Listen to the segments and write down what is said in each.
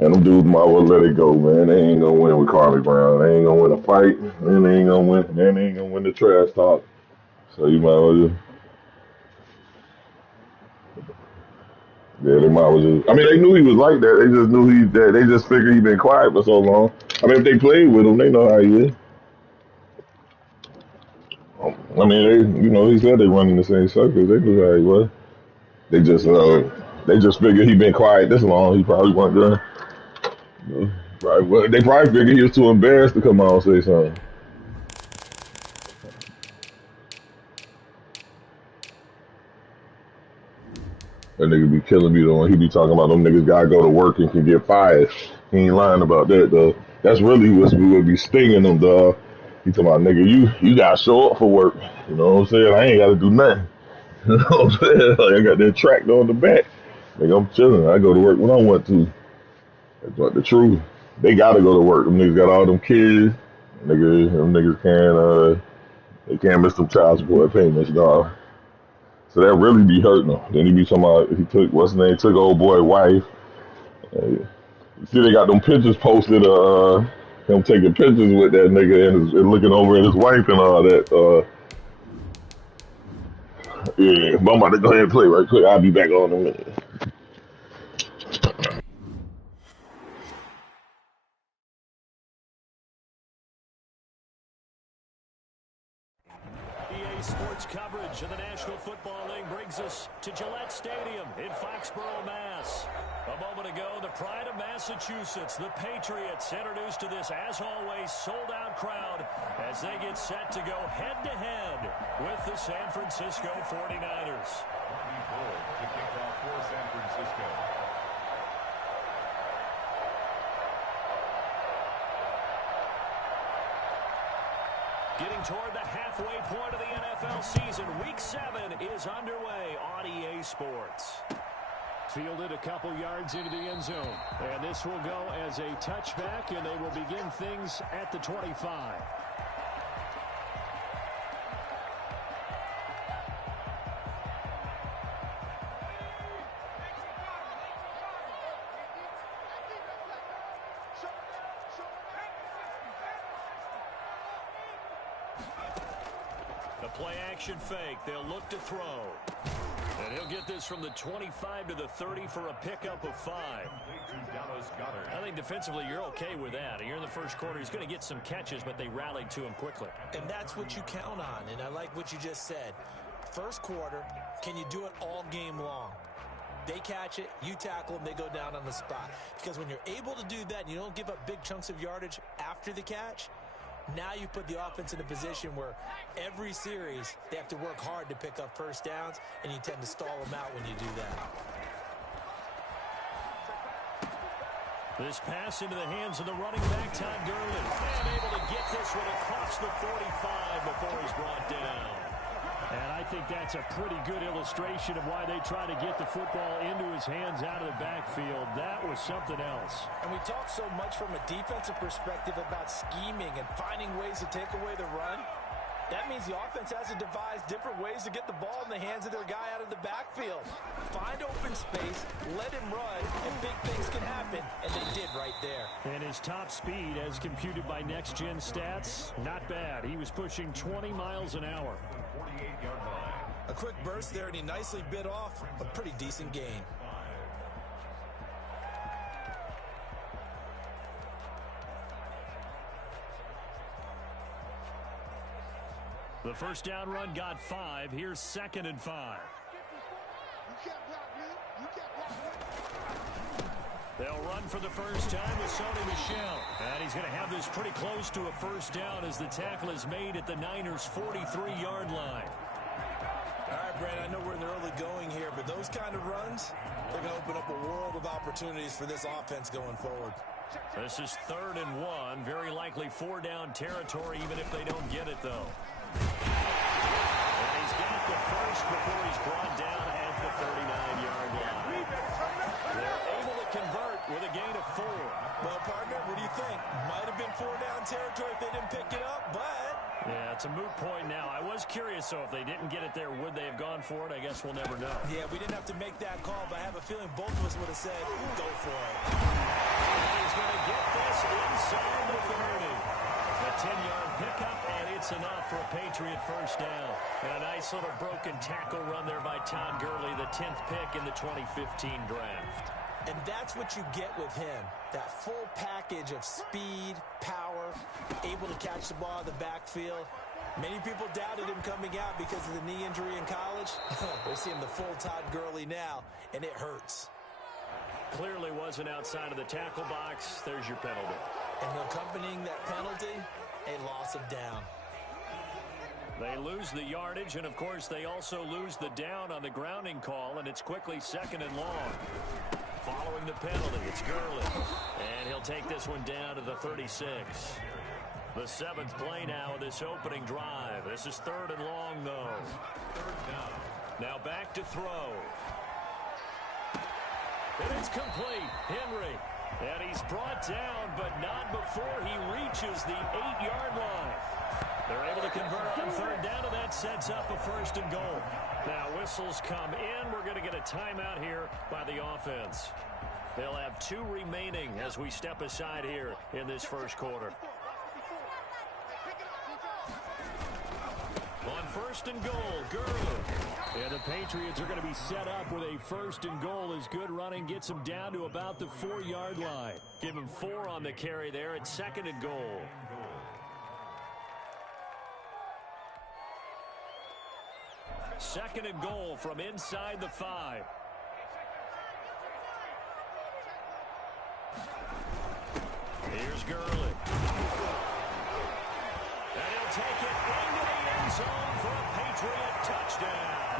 And them dudes might well let it go, man. They ain't gonna win with Carly Brown. They ain't gonna win a fight. And they ain't gonna win. Then they ain't gonna win the trash talk. So you might well just, yeah, they might well just. I mean, they knew he was like that. They just knew that. They just figured he been quiet for so long. I mean, if they played with him, they know how he is. I mean, he said they run in the same circles. They knew how he was. They just figured he been quiet this long. He probably wasn't done. Right. Well, they probably figured he was too embarrassed to come out and say something. That nigga be killing me though. When he be talking about them niggas gotta go to work and can get fired. He ain't lying about that though. That's really what we would be stinging them, dog. He talking about nigga, you gotta show up for work. You know what I'm saying? I ain't gotta do nothing. You know what I'm saying? Like I got that tractor on the back. Nigga, I'm chilling. I go to work when I want to. That's what the truth. They gotta go to work. Them niggas got all them kids. Them niggas can't they can't miss them child support payments, dog. So that really be hurting him. Then he be talking about he took what's his name, took old boy wife. You see they got them pictures posted him taking pictures with that nigga and looking over at his wife and all that. Yeah, but I'm about to go ahead and play right quick. I'll be back on in a minute. EA Sports coverage of the National Football League brings us to Gillette Stadium in Foxborough, Mass. A moment ago, the pride of Massachusetts, the Patriots, introduced to this, as always, sold-out crowd as they get set to go head-to-head with the San Francisco 49ers. To kick off for San Francisco. Getting toward the halfway point of the NFL season, Week 7 is underway on EA Sports. Fielded a couple yards into the end zone. And this will go as a touchback, and they will begin things at the 25. The play action fake. They'll look to throw. And he'll get this from the 25 to the 30 for a pickup of 5. I think defensively you're okay with that. Here in the first quarter, he's going to get some catches, but they rallied to him quickly. And that's what you count on, and I like what you just said. First quarter, can you do it all game long? They catch it, you tackle them, they go down on the spot. Because when you're able to do that and you don't give up big chunks of yardage after the catch, now you put the offense in a position where every series they have to work hard to pick up first downs, and you tend to stall them out when you do that. This pass into the hands of the running back, Todd Gurley. And able to get this one across the 45 before he's brought down. And I think that's a pretty good illustration of why they try to get the football into his hands out of the backfield. That was something else. And we talk so much from a defensive perspective about scheming and finding ways to take away the run. That means the offense has to devise different ways to get the ball in the hands of their guy out of the backfield. Find open space, let him run, and big things can happen, and they did right there. And his top speed, as computed by Next Gen Stats, not bad. He was pushing 20 miles an hour. A quick burst there, and he nicely bit off a pretty decent gain. The first down run got 5. Here's 2nd and 5. They'll run for the first time with Sony Michel. And he's going to have this pretty close to a first down as the tackle is made at the Niners' 43-yard line. All right, Brandon, I know we're in the early going here, but those kind of runs, they're going to open up a world of opportunities for this offense going forward. This is 3rd and 1. Very likely 4-down territory, even if they don't get it, though. And he's got the first before he's brought down at the 39-yard line. They're able to convert with a gain of 4. Well, partner, what do you think? Might have been 4-down territory if they didn't pick it up, but... Yeah, it's a moot point now. I was curious, so if they didn't get it there, would they have gone for it? I guess we'll never know. Yeah, we didn't have to make that call, but I have a feeling both of us would have said, go for it. inside the 30. A 10-yard pickup, and it's enough for a Patriot first down. And a nice little broken tackle run there by Todd Gurley, the 10th pick in the 2015 draft. And that's what you get with him, that full package of speed, power, able to catch the ball in the backfield. Many people doubted him coming out because of the knee injury in college. We're seeing the full Todd Gurley now, and it hurts. Clearly wasn't outside of the tackle box. There's your penalty. And accompanying that penalty, a loss of down. They lose the yardage, and, of course, they also lose the down on the grounding call, and it's quickly 2nd and long. Following the penalty, it's Gurley. And he'll take this one down to the 36. The 7th play now of this opening drive. This is 3rd and long, though. Now back to throw. And it's complete. Henry. And he's brought down, but not before he reaches the 8-yard line. They're able to convert on 3rd down, and that sets up a 1st and goal. Now whistles come in. We're going to get a timeout here by the offense. They'll have 2 remaining as we step aside here in this first quarter. On 1st and goal, Gurley. And the Patriots are going to be set up with a 1st and goal as good running gets them down to about the 4-yard line. Give him 4 on the carry there at 2nd and goal. Second and goal from inside the 5. Here's Gurley. And he'll take it into the end zone for a Patriot touchdown.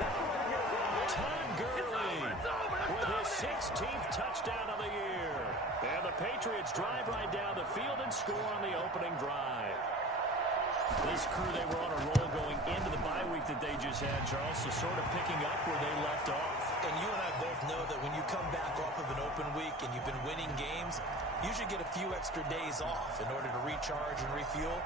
Todd Gurley with his 16th touchdown of the year. And the Patriots drive right down the field and score on the opening drive. This crew, they were on a roll going into the bye week that they just had, Charles, so sort of picking up where they left off. And you and I both know that when you come back off of an open week and you've been winning games, you should get a few extra days off in order to recharge and refuel.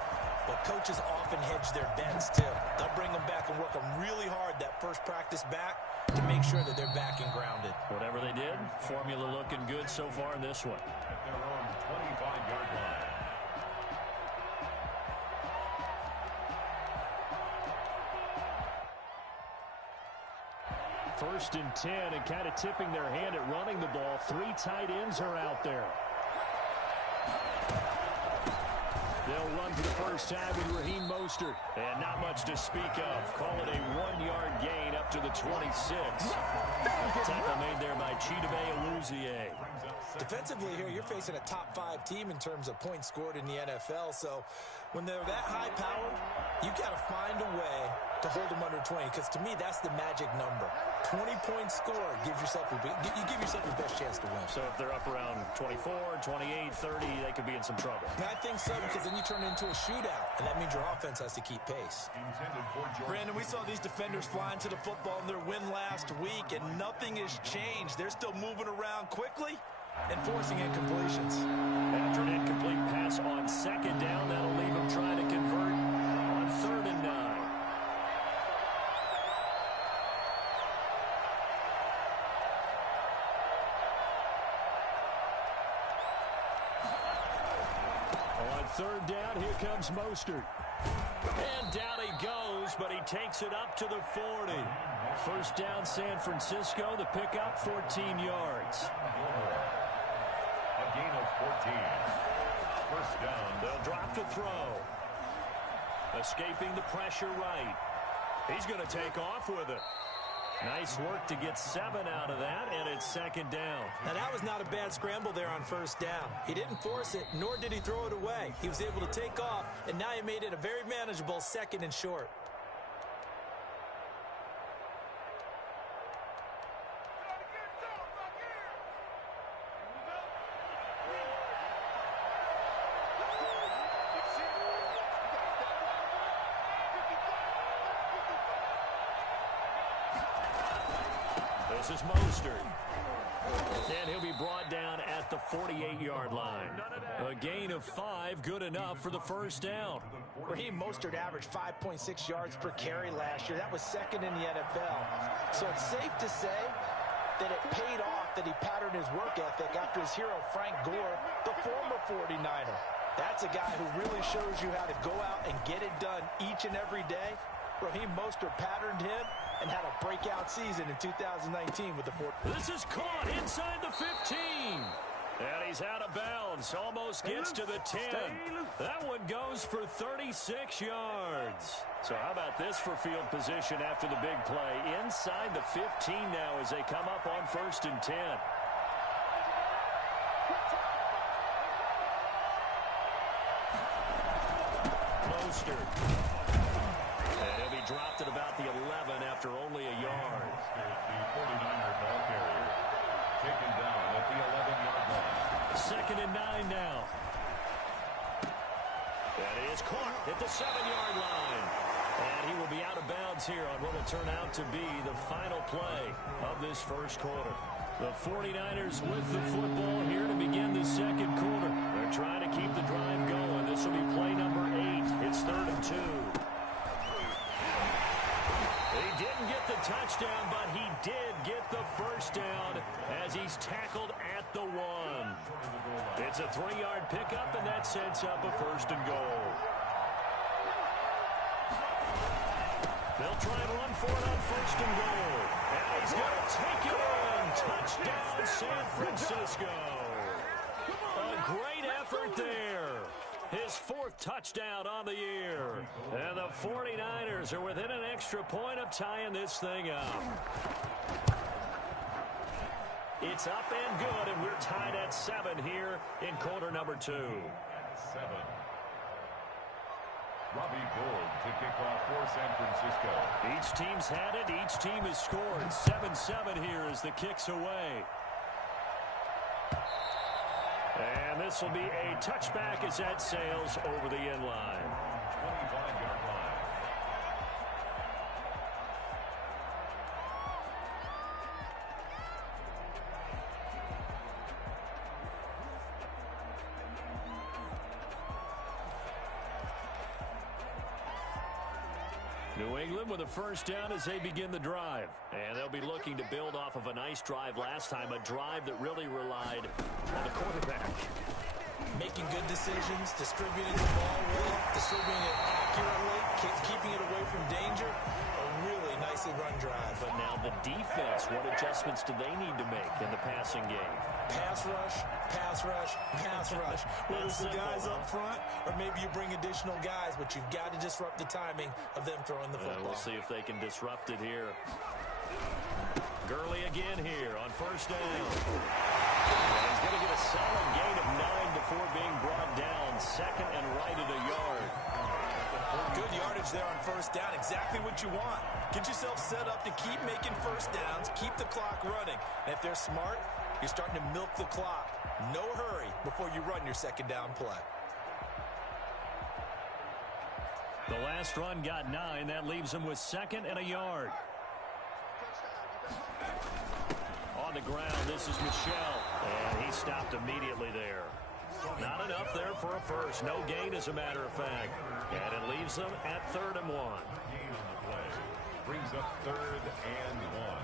But coaches often hedge their bets, too. They'll bring them back and work them really hard that first practice back to make sure that they're back and grounded. Whatever they did, formula looking good so far in this one. At their own 25-yard line. 1st and 10, and kind of tipping their hand at running the ball. 3 tight ends are out there. They'll run for the first time with Raheem Mostert. And not much to speak of. Call it a 1-yard gain up to the 26. Tackle made there by Chidobe Awuzie. Defensively here, you're facing a top 5 team in terms of points scored in the NFL. So when they're that high-powered, you got to find a way to hold them under 20. Because to me, that's the magic number. 20 points scored gives yourself you give yourself your best chance to win. So if they're up around 24, 28, 30, they could be in some trouble. And I think so, because then you turn it into a shootout, and that means your offense has to keep pace. Brandon, we saw these defenders flying to the football in their win last week, and nothing has changed. They're still moving around quickly and forcing incompletions. After an incomplete pass on 2nd down, that'll leave them trying to convert on 3rd and 9. On 3rd down, here comes Mostert. And down he goes, but he takes it up to the 40. 1st down, San Francisco. The pickup, 14 yards. A gain of 14. 1st down. They'll drop to throw. Escaping the pressure right. He's going to take off with it. Nice work to get 7 out of that, and it's 2nd down. Now, that was not a bad scramble there on 1st down. He didn't force it, nor did he throw it away. He was able to take off, and now he made it a very manageable 2nd and short. This is Mostert. And he'll be brought down at the 48-yard line. A gain of 5, good enough for the 1st down. Raheem Mostert averaged 5.6 yards per carry last year. That was 2nd in the NFL. So it's safe to say that it paid off that he patterned his work ethic after his hero Frank Gore, the former 49er. That's a guy who really shows you how to go out and get it done each and every day. Raheem Mostert patterned him and had a breakout season in 2019 with the 49ers. This is caught inside the 15. And he's out of bounds. Almost gets to the 10. That one goes for 36 yards. So how about this for field position after the big play? Inside the 15 now as they come up on 1st and 10. Mostert. And he'll be dropped at about the 11 after only a yard. The 49er ball carrier taken down at the 11-yard line. 2nd and 9 now. That is caught at the 7-yard line. And he will be out of bounds here on what will turn out to be the final play of this first quarter. The 49ers with the football here to begin the second quarter. They're trying to keep the drive going. This will be play number 8. It's 3rd and 2. He didn't get the touchdown, but he did get the first down as he's tackled at the 1. It's a 3-yard pickup, and that sets up a 1st and goal. They'll try and run for it on 1st and goal. And he's going to take it in. Touchdown, San Francisco. A great effort there. His 4th touchdown on the year. And the 49ers are within an extra point of tying this thing up. It's up and good, and we're tied at 7 here in quarter number 2. 7. Robbie Gould to kick off for San Francisco. Each team's had it. Each team has scored. 7-7 here as the kick's away. And this will be a touchback as that sails over the end line. 25-yard line. New England with a first down as they begin the drive. And they'll be looking to build off of a nice drive last time, a drive that really relied on the quarterback. Making good decisions, distributing the ball well, distributing it accurately, keeping it away from danger. A really nicely run drive. But now the defense, what adjustments do they need to make in the passing game? Pass rush, pass rush, pass rush. Whether it's the guys up front or maybe you bring additional guys, but you've got to disrupt the timing of them throwing the football. We'll see if they can disrupt it here. Gurley again here on first down. And he's going to get a solid gain of 9 before being brought down. 2nd and right at a yard. Good yardage there on first down. Exactly what you want. Get yourself set up to keep making first downs, keep the clock running. And if they're smart, you're starting to milk the clock. No hurry before you run your second down play. The last run got 9. That leaves him with 2nd and a yard. On the ground, this is Michel. And he stopped immediately there. Not enough there for a first. No gain, as a matter of fact. And it leaves them at 3rd and 1. Gain on the play. Brings up 3rd and 1.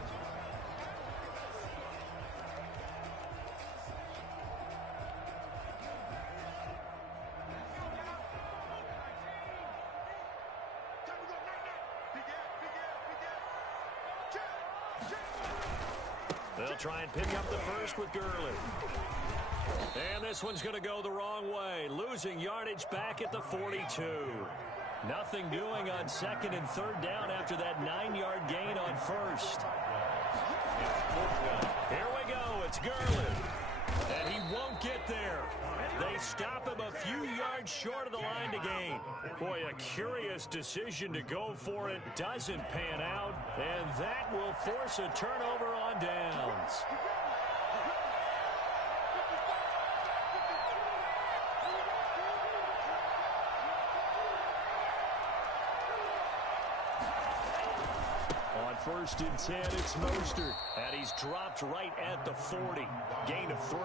They'll try and pick up the first with Gurley. And this one's going to go the wrong way. Losing yardage back at the 42. Nothing doing on 2nd and 3rd down after that 9-yard gain on first. Here we go. It's Gurley. And he won't get there. They stop him a few yards short of the line to gain. Boy, a curious decision to go for it. Doesn't pan out. And that will force a turnover on downs. On 1st and 10, it's Mostert. And he's dropped right at the 40. Gain of 3.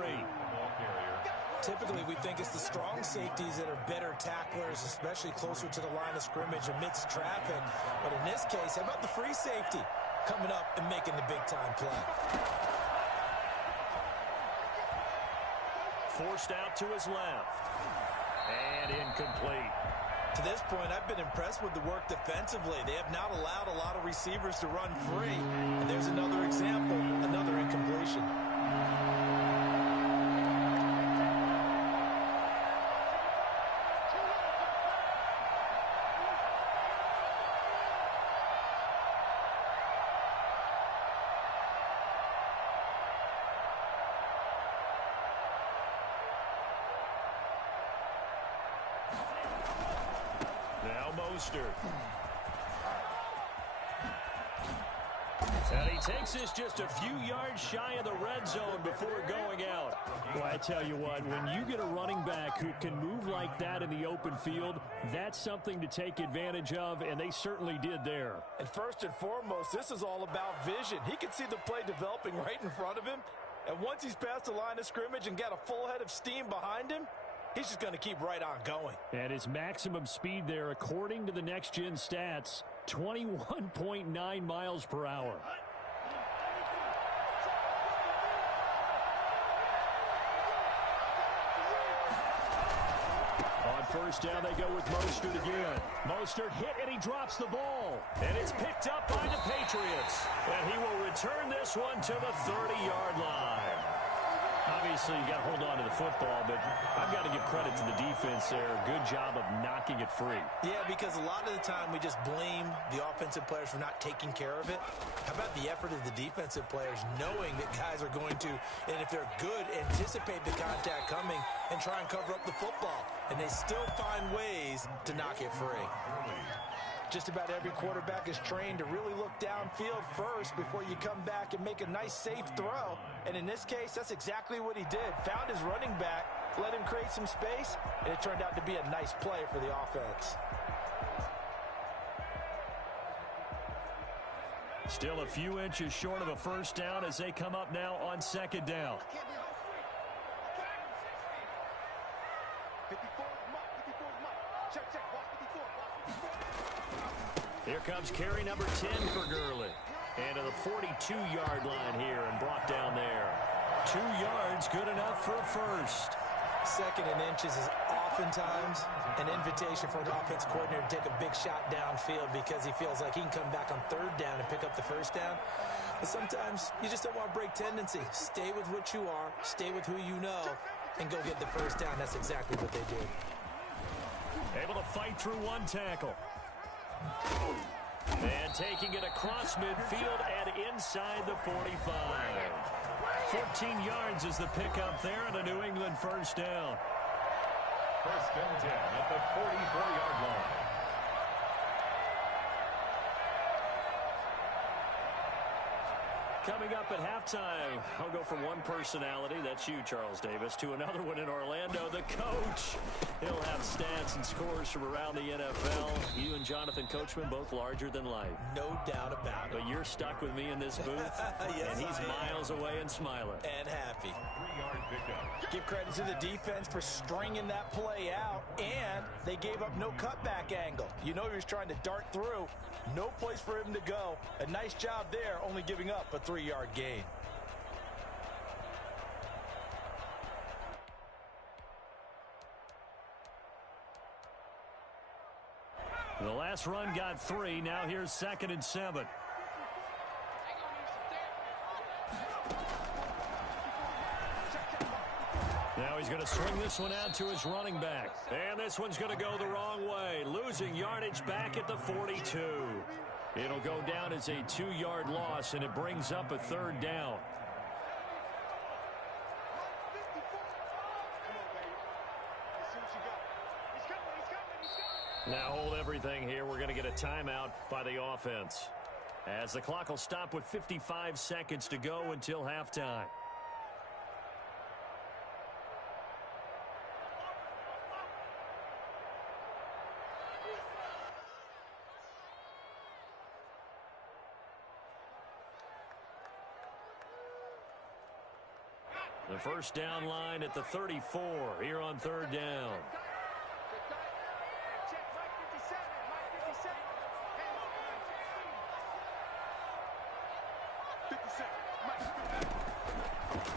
Typically, we think it's the strong safeties that are better tacklers, especially closer to the line of scrimmage amidst traffic. But in this case, how about the free safety coming up and making the big-time play? forced out to his left. And incomplete. To this point, I've been impressed with the work defensively. They have not allowed a lot of receivers to run free. And there's another example, another incompletion. And he takes this just a few yards shy of the red zone before going out. Well, I tell you what, when you get a running back who can move like that in the open field, that's something to take advantage of, and they certainly did there. And first and foremost, this is all about vision. He can see the play developing right in front of him, and once he's past the line of scrimmage and got a full head of steam behind him, he's just going to keep right on going. And his maximum speed there, according to the next-gen stats, 21.9 miles per hour. On first down, they go with Mostert again. Mostert hit, and he drops the ball. And it's picked up by the Patriots. And he will return this one to the 30-yard line. Obviously, you got to hold on to the football, but I've got to give credit to the defense there. Good job of knocking it free. Yeah, because a lot of the time we just blame the offensive players for not taking care of it. How about the effort of the defensive players knowing that guys are going to, and if they're good, anticipate the contact coming and try and cover up the football. And they still find ways to knock it free. Just about every quarterback is trained to really look downfield first before you come back and make a nice, safe throw. And in this case, that's exactly what he did. Found his running back, let him create some space, and it turned out to be a nice play for the offense. Still a few inches short of a first down as they come up now on second down. Here comes carry number 10 for Gurley. And to the 42-yard line here and brought down there. 2 yards, good enough for a first. Second and inches is oftentimes an invitation for an offense coordinator to take a big shot downfield because he feels like he can come back on third down and pick up the first down. But sometimes you just don't want to break tendency. Stay with what you are, stay with who you know, and go get the first down. That's exactly what they did. Able to fight through one tackle. And taking it across midfield and inside the 45. 14 yards is the pickup there and a New England first down. First and 10 at the 44-yard line. Coming up at halftime, I'll go from one personality, that's you, Charles Davis, to another one in Orlando, the coach. He'll have stats and scores from around the NFL. You and Jonathan Coachman, both larger than life. No doubt about it. But you're stuck with me in this booth, yes, and he's miles away and smiling. And happy. 3-yard pickup. Give credit to the defense for stringing that play out, and they gave up no cutback angle. You know he was trying to dart through. No place for him to go. A nice job there, only giving up a 3-yard gain. The last run got 3. Now here's 2nd and 7. Now he's going to swing this one out to his running back. And this one's going to go the wrong way. Losing yardage back at the 42. It'll go down as a 2-yard loss, and it brings up a third down. Now hold everything here. We're going to get a timeout by the offense, as the clock will stop with 55 seconds to go until halftime. The first down line at the 34 here on third down.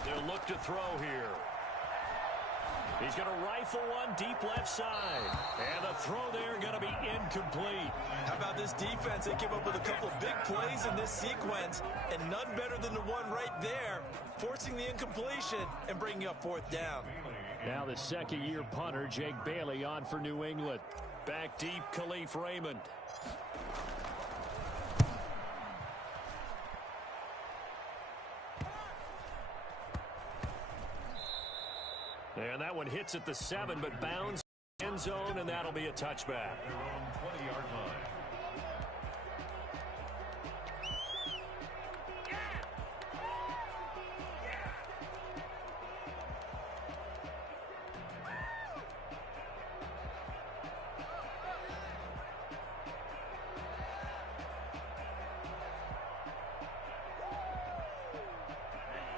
They'll look to throw here. He's going to rifle one deep left side. And the throw there going to be incomplete. How about this defense? They came up with a couple of big plays in this sequence, and none better than the one right there, forcing the incompletion and bringing up fourth down. Now the second-year punter, Jake Bailey, on for New England. Back deep, Khalif Raymond. And that one hits at the 7, but bounds end zone, and that'll be a touchback. Their own 20-yard line.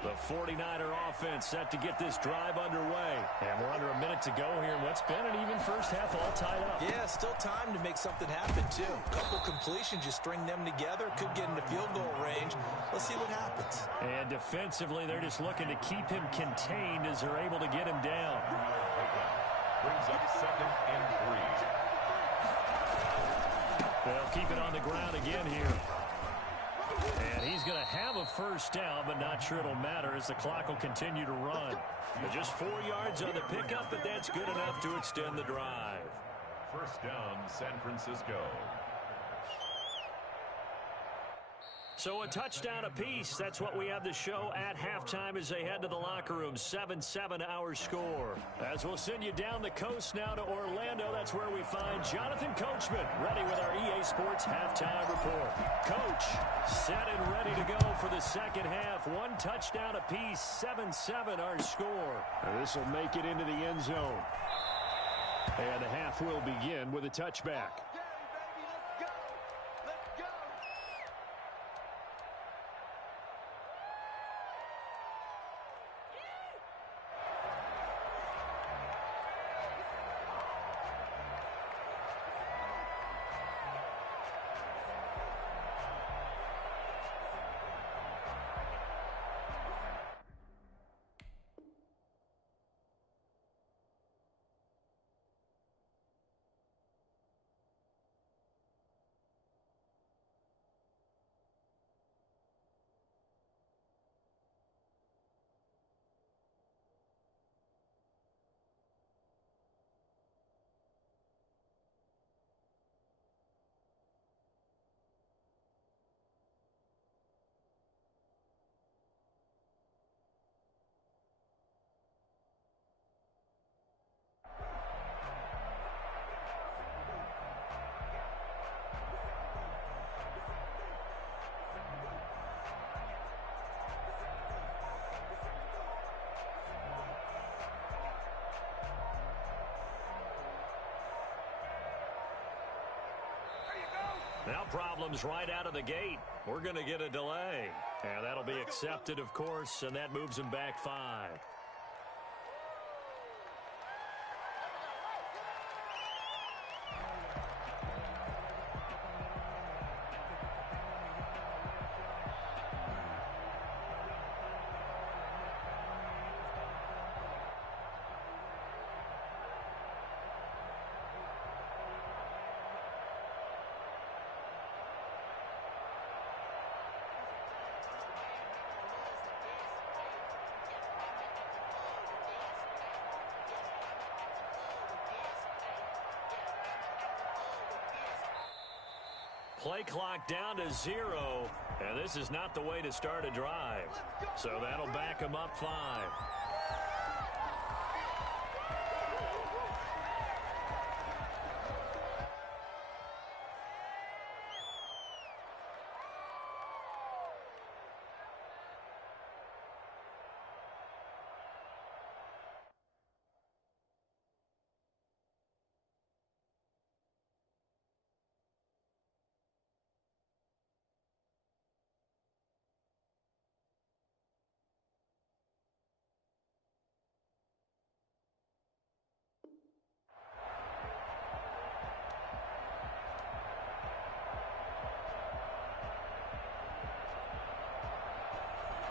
The 49er offense set to get this drive underway. And we're under a minute to go here in what's been an even first half, all tied up. Yeah, still time to make something happen, too. A couple completions, just string them together. Could get into field goal range. Let's see what happens. And defensively, they're just looking to keep him contained as they're able to get him down. Brings up 2nd and 3. They'll keep it on the ground again here. And he's going to have a first down, but not sure it'll matter as the clock will continue to run. But just 4 yards on the pickup, but that's good enough to extend the drive. First down, San Francisco. So a touchdown apiece. That's what we have to show at halftime as they head to the locker room. 7-7 our score. As we'll send you down the coast now to Orlando, that's where we find Jonathan Coachman, ready with our EA Sports halftime report. Coach, set and ready to go for the second half. 1 touchdown apiece, 7-7 our score. This will make it into the end zone. And the half will begin with a touchback. Now problems right out of the gate. We're going to get a delay. And that'll be accepted, of course, and that moves him back 5. Play clock down to 0, and this is not the way to start a drive. So that'll back him up 5.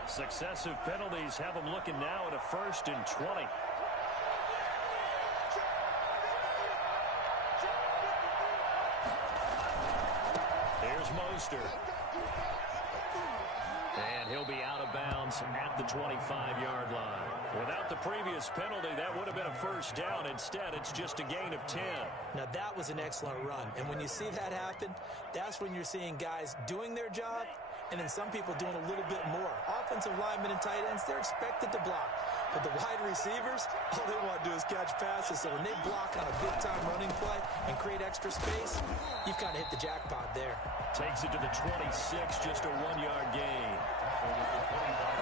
Successive penalties have them looking now at a 1st and 20. Mostert. And he'll be out of bounds at the 25-yard line. Without the previous penalty, that would have been a first down. Instead, it's just a gain of 10. Now, that was an excellent run. And when you see that happen, that's when you're seeing guys doing their job and then some people doing a little bit more. Offensive linemen and tight ends, they're expected to block. But the wide receivers, all they want to do is catch passes. So when they block on a big-time running play and create extra space, you've kind of hit the jackpot there. Takes it to the 26, just a 1-yard gain.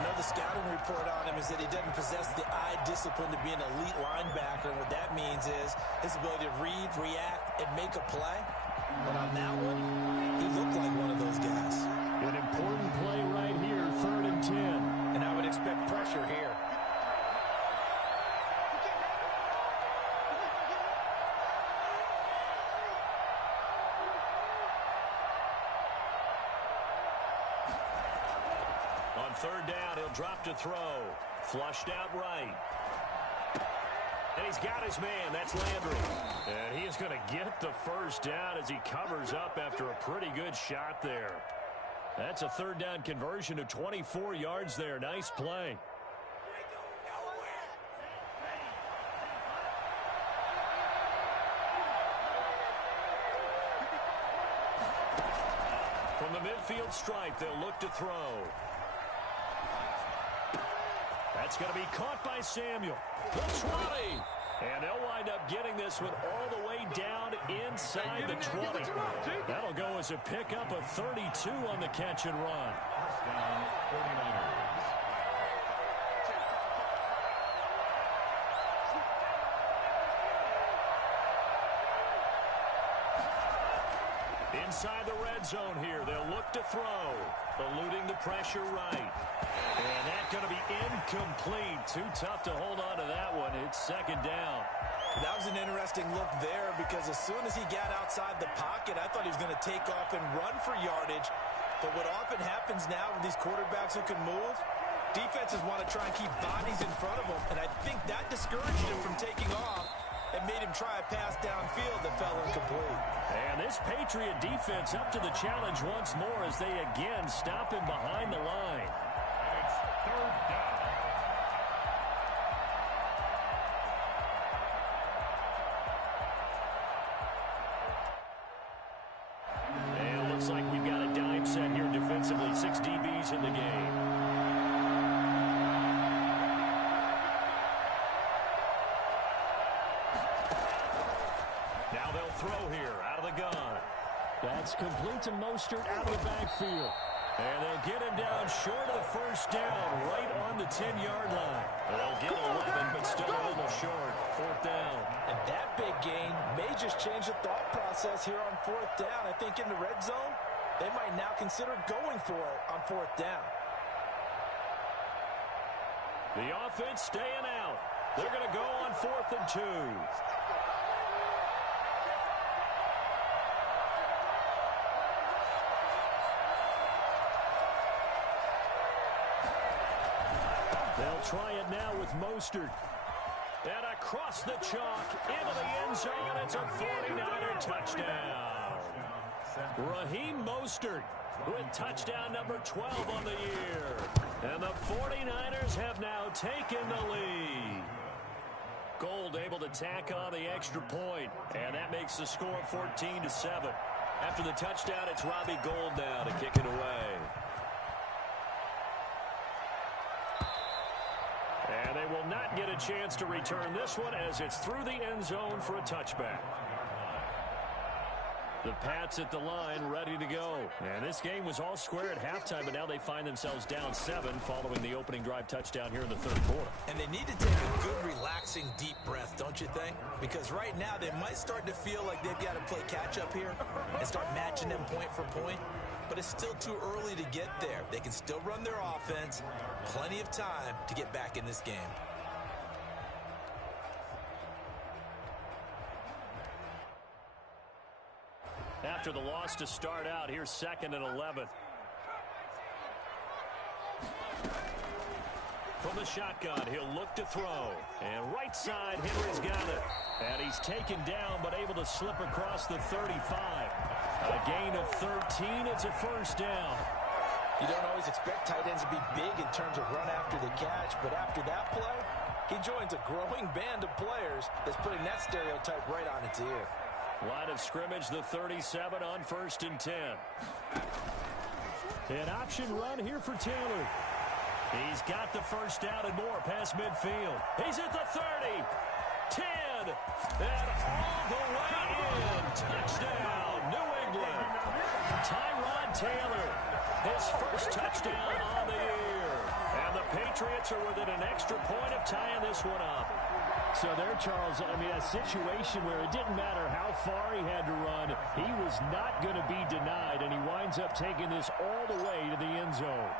Another scouting report on him is that he doesn't possess the eye discipline to be an elite linebacker. And what that means is his ability to read, react, and make a play. But on that one, he looked like one of those guys. An important play right here, 3rd and 10. And I would expect pressure here. On 3rd down, he'll drop to throw. Flushed out right. And he's got his man. That's Landry. And he is going to get the first down as he covers up after a pretty good shot there. That's a 3rd down conversion of 24 yards there. Nice play. From the midfield stripe, they'll look to throw. That's going to be caught by Samuel. The 20. And they'll wind up getting this one all the way down inside the 20. That'll go as a pickup of 32 on the catch and run. Touchdown, 49ers. Inside the red zone here, they'll look to throw. Eluding the pressure right. And that's going to be incomplete. Too tough to hold on to that one. It's 2nd down. That was an interesting look there because as soon as he got outside the pocket, I thought he was going to take off and run for yardage. But what often happens now with these quarterbacks who can move, defenses want to try and keep bodies in front of them. And I think that discouraged him from taking off and made him try a pass downfield that fell incomplete. And this Patriot defense up to the challenge once more as they again stop him behind the line. And it's 3rd down. And it looks like we've got a dime set here defensively. 6 DBs in the game. Now they'll throw here out of the gun. That's complete to Mostert out of the backfield. And they'll get him down short of the first down, right on the 10-yard line. They'll get 11, but still a little short. 4th down. And that big gain may just change the thought process here on 4th down. I think in the red zone, they might now consider going for it on 4th down. The offense staying out. They're going to go on 4th and 2. They'll try it now with Mostert. And across the chalk, into the end zone, it's a 49er touchdown. Raheem Mostert with touchdown number 12 on the year. And the 49ers have now taken the lead. Gold able to tack on the extra point, and that makes the score 14-7. After the touchdown, it's Robbie Gould now to kick it away. And they will not get a chance to return this one as it's through the end zone for a touchback. The Pats at the line ready to go. And this game was all square at halftime, but now they find themselves down 7 following the opening drive touchdown here in the 3rd quarter. And they need to take a good, relaxing, deep breath, don't you think? Because right now they might start to feel like they've got to play catch-up here and start matching them point for point. But it's still too early to get there. They can still run their offense. Plenty of time to get back in this game. After the loss to start out, here's 2nd and 11. From the shotgun, he'll look to throw. And right side, Henry's got it. And he's taken down, but able to slip across the 35. A gain of 13. It's a first down. You don't always expect tight ends to be big in terms of run after the catch, but after that play, he joins a growing band of players that's putting that stereotype right on its ear. Line of scrimmage, the 37 on 1st and 10. An option run here for Taylor. He's got the first down and more past midfield. He's at the 30, 10, and all the way in. Touchdown, New England. Tyrod Taylor, his first touchdown on the year. And the Patriots are within an extra point of tying this one up. So there, Charles, I mean, a situation where it didn't matter how far he had to run, he was not going to be denied, and he winds up taking this all the way to the end zone.